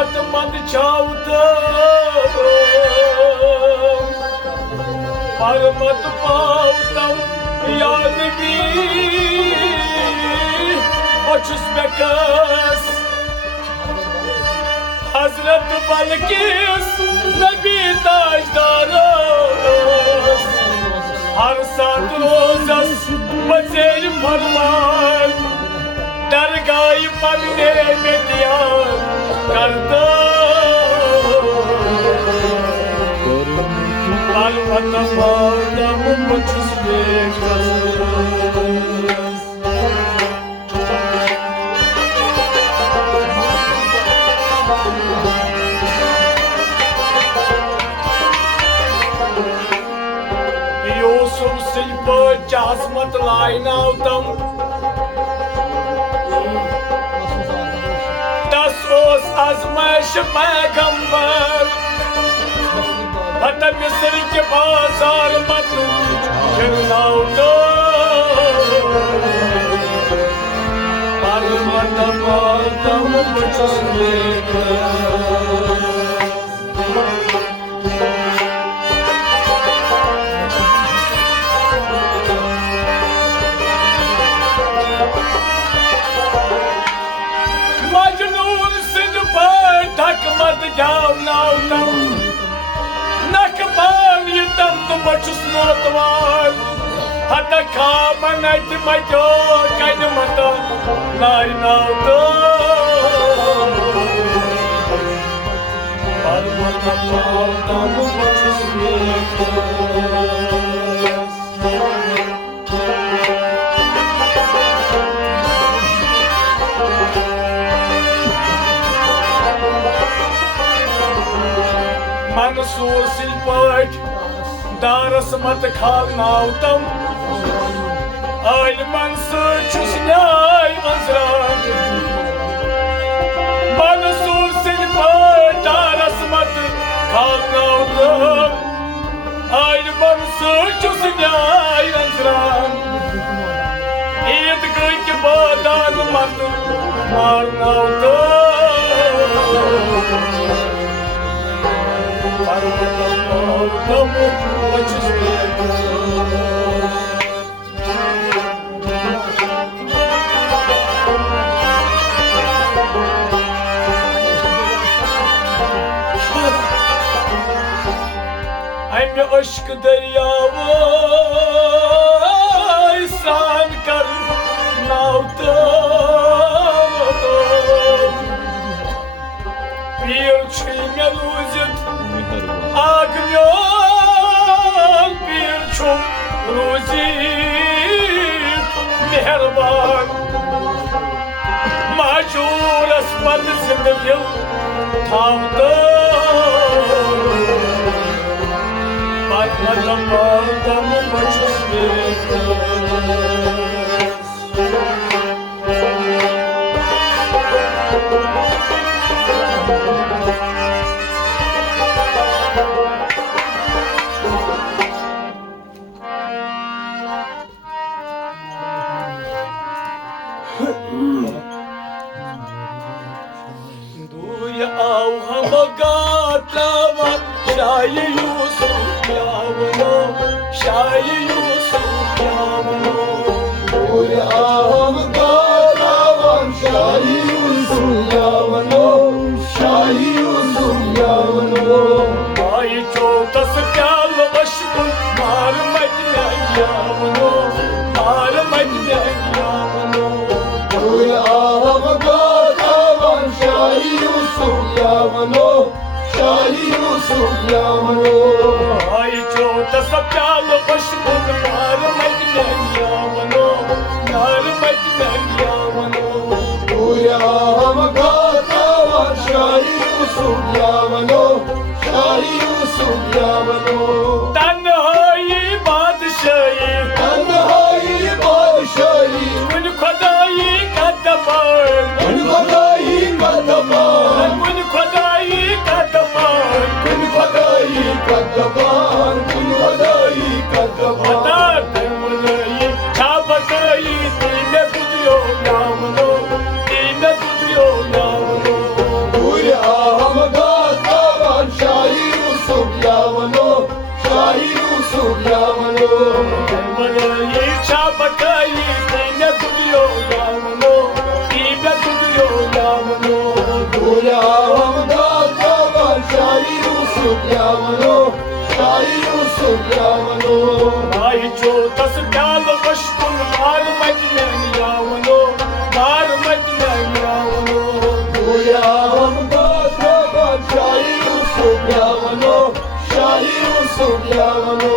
Fatma'd çaldım, parmadı bağdım, yadımı açız bekas. Hazreti Balkis Nebi Tajdarız, har saat rozas bazer farman, dergâh-i pavne bediyan kardım. Parvata bağdım açız bekas. Yusuf silpa casmat laynavdım, das os azmaş peygamber, hatta Mısır ki bazar mat kırnavdım. Parvata bağdım açız bekas. Takmadı gavnavdım, nakban yıtam tu başus notvar, hatta kaman aytı mayto kaynımata narinavdım. Parvata bağdım başus bekas. Mansur silpart daras mat khalnavtam, ay Mansur chusnay manzran. Mansur silpart daras mat khalnavtam, ay Mansur chusnay manzran. Eid gay ke badan mat marnavtam. Parvata bağdım açız bekas. Aynı aşk deryavı isran kar navdım, bir çiğme ruzit Agmyon bir çok ruzit mehriban, macul asman zindagil tavdım. Parvata bağdım açız bekas. Duya av hamagatlavan Şahi Yusuf yavno, Şahi Yusuf yavno. Duya av hamagatlavan Şahi Yusuf yavno, Şahi Yusuf yavno. Ay çotas pyal aşkın mar madmen yavno, mar madmen yavno. Duya av hamagatlavan Şahi Yusuf yavno, Şahi Yusuf yavno. Ay çotas pyal aşkın mar madmen yavno, mar madmen yavno. Duya av hamagatlavan Şahi Yusuf yavno, Şahi Yusuf yavno. Tanhayı badşahı, Tanhayı badşahı, kun Khudayı kadban, kun Khudayı kadban, kun Khudayı kadban, kun Khudayı kadban, kun Khudayı kadban. Hata tanrıyı, çabatayı dine tutuyor yavru, dine tutuyor yavru. Duya सुग्यावनो आई जो तस प्याल अश्कुन मार मत में यावनो मार मत में यावनो दुया हम गाता शाही सुग्यावनो शाही सुग्यावनो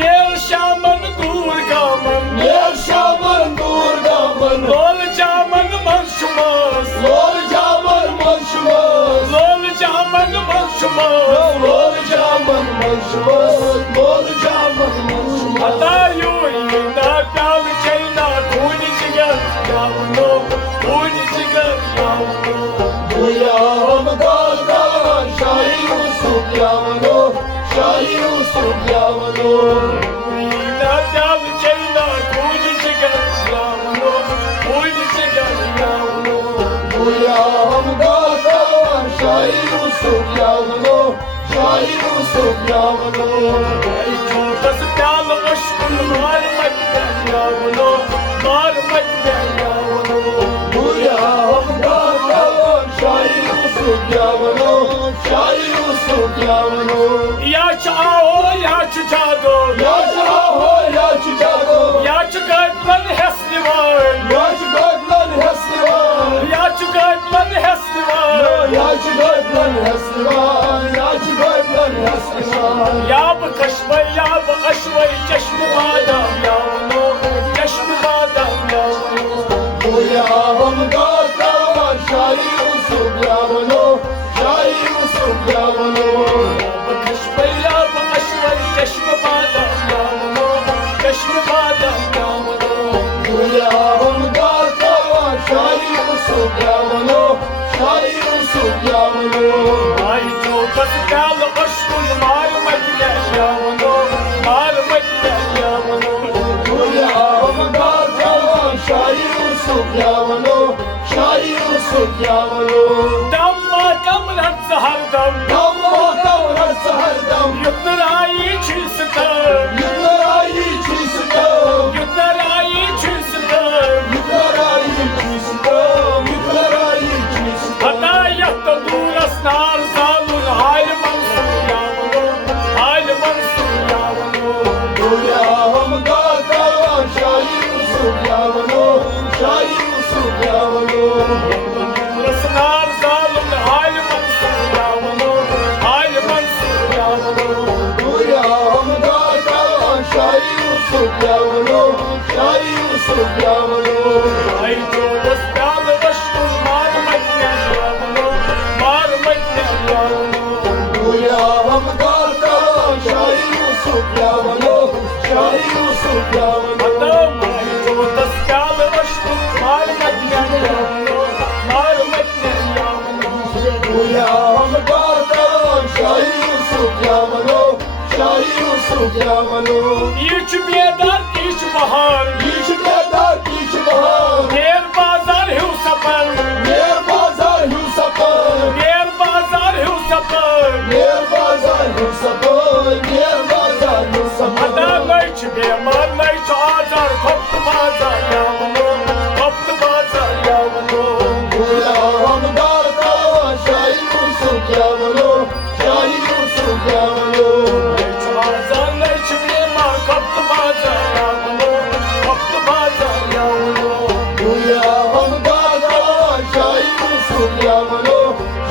नेल शामन दूर गामन नेल शामन दूर गामन लोल जामन मंशुमस लोल जामन मंशुमस लोल जामन मंशुमस लोल जामन मंशुमस लोल जामन मंशुमस अतायु ना प्याल चैना खून जिगर यावनो खून जिगर यावनो दुया हम गाता शाही सुग्यावनो शाही सुग्यावनो ना प्याल चैना खून जिगर यावनो खून जिगर यावनो दुया हम गाता शाही सुग्यावनो शाही सुग्यावनो आई जो तस प्याल अश्कुन मार मत यावनो मार मत यावनो दुया हम गाता शाही सुग्यावनो शाही सुग्यावनो या चाहो या जादो या चाहो या जागो या गडलन हेस्निवान या गडलन हसवान या गडलन हेस्निवान या गडलन हसवान या गडलन हसवान या कश्मय या अश्वय चश्म बादाम यावनो चश्म बादाम यावनो दुया हम गाता शाही सुग्यावनो शाही सुग्यावनो कश्मय या अश्वय चश्म बादाम यावनो चश्म बादाम यावनो दुया हम गाता शाही सुग्यावनो शाही सुग्यावनो आई जो तस प्याल अश्कुन मार मत यावनो मार मत यावनो दुया हम गाता शाही सुग्यावनो शाही सुग्यावनो दम्मा कमरत हरदम दम्मा कमरत हरदम युद्धराई छिसदम युद्धराई छिसदम युद्धराई छिसदम युद्धराई छिसदम युद्धराई छिसदम हता यत दूरस नार सालुन हाय मंसूर यावनो हाय मंसूर यावनो दुया हम गाता शाही सुग्यावनो शाही सुग्यावनो दूरस नार सालुन हाय मंसूर यावनो हाय मंसूर यावनो दुया हम गाता शाही सुग्यावनो शाही सुग्यावनो आई जो तस प्याल अश्कुन मार मत यावनो मार मत यावनो दुया हम गाता शाही सुग्यावनो शाही सुग्यावनो आई जो तस प्याल अश्कुन मार मत यावनो मार मत यावनो दुया हम गाता शाही सुग्यावनो शाही सुग्यावनो ईच बेदार ईच बहार कीच बेदा कीच बहार नेर बाजार हिउ सफर नेर बाजार हिउ सफर नेर बाजार हिउ सफर नेर बाजार हिउ सफर नेर बाजार हिउ अदा सफर लैच बेमार लैच आजार खप्त बाजार यावनो खप्त बाजार यावनो दुया हम गाता शाही सुग्यावनो शाही सुग्यावनो लैच आजार लैच बेमार खप्त बाजार यावनो खप्त बाजार यावनो दुया हम गाता शाही सुग्यावनो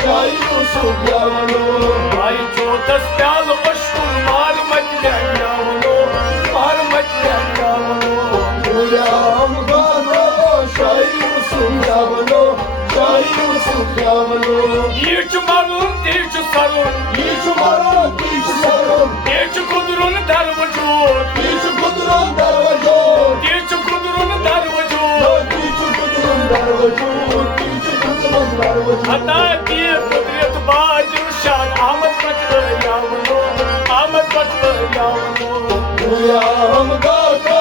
शाही सुग्यावनो आई जो तस प्याल अश्कुन मार मत यावनो मार मत यावनो दुया हम गाता शाही सुग्यावनो शाही सुग्यावनो ईच मरुन तीच सरुन कीच मारो कीच सरो ईच कुदरुन दरवजूर कीच कुदरन दरवाजो ईच कुदरुन दरवजूर कीच कुदरन दरवाजो कीच कुदरन दरवाजो अता की कुदरत बाज शान अहमद मत यावनो अहमद मत यावनो दुया हम गाता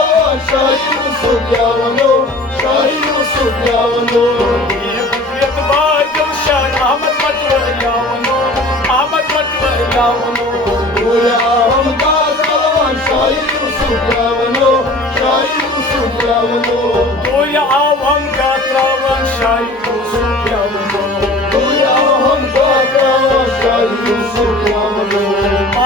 शाही सुग्यावनो शाही सुग्यावनो ये कुदरत बाज शान अहमद मत यावनो अहमद मत यावनो दुया हम गाता शाही सुग्यावनो शाही सुग्यावनो तो या आव हम गात्रावन शाही सुग्यावनो दुया हम गाता शाही सुग्यावनो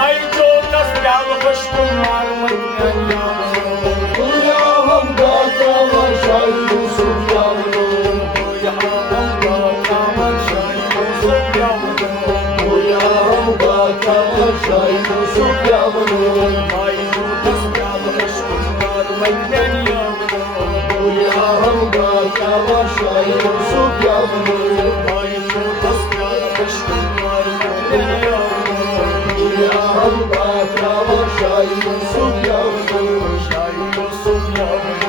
आई जो तस प्याल अश्कुन bunlar makinen yavrum. Uyağımda tamam Şahin Yusuf yavrum. Uyağımda tamam Şahin Yusuf yavrum. Uyağımda tamam Şahin Yusuf yavrum. Haydi tasbihalamış bunlar makinen yavrum. Uyağımda tamam Şahin Yusuf yavrum. Haydi tasbihalamış bunlar makinen yavrum. Uyağımda tamam Şahin Yusuf yavrum. Şahin Yusuf yavrum.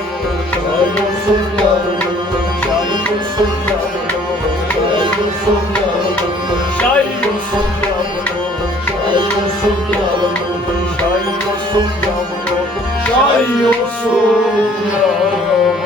Şahin Yusuf yavrum. Şahin Yusuf yavrum. Şahin Yusuf yavrum. Şahin Yusuf yavrum. Şahin Yusuf yavrum. Şahin Yusuf yavrum. Şahin Yusuf yavrum.